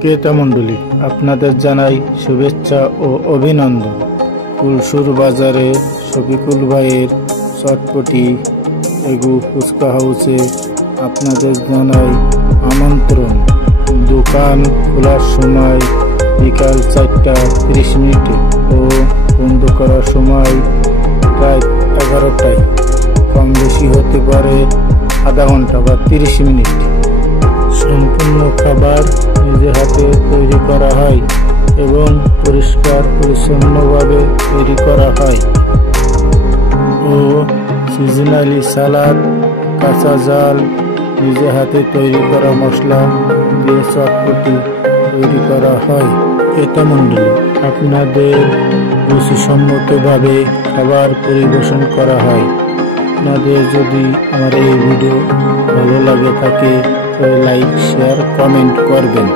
ক্রেতা মণ্ডলী, আপনাদের জানাই শুভেচ্ছা ও অভিনন্দন। কুলসুর বাজারে শফিকুল ভাইয়ের চটপটি এগু ফুচকা হাউসে আপনাদের জানাই আমন্ত্রণ। দোকান খোলার সময় বিকাল 4:30 ও বন্ধ করার সময় রাত 11টায়। কম বেশি হতে পারে আধা ঘন্টা বা 30 মিনিট। সম্পূর্ণ খাবার নিজে হাতে তৈরি করা হয় এবং পরিষ্কার পরিচ্ছন্নভাবে তৈরি করা হয় ও সিজনালি সালাদ, কাঁচা জাল, নিজে হাতে তৈরি করা মশলা দিয়ে চটপটি তৈরি করা হয়। ক্রেতা মণ্ডলী, আপনাদের রুচিসম্মতভাবে খাবার পরিবেশন করা হয়। আপনাদের যদি আমার এই ভিডিও ভালো লাগে থাকে তবে লাইক, শেয়ার, কমেন্ট করবেন।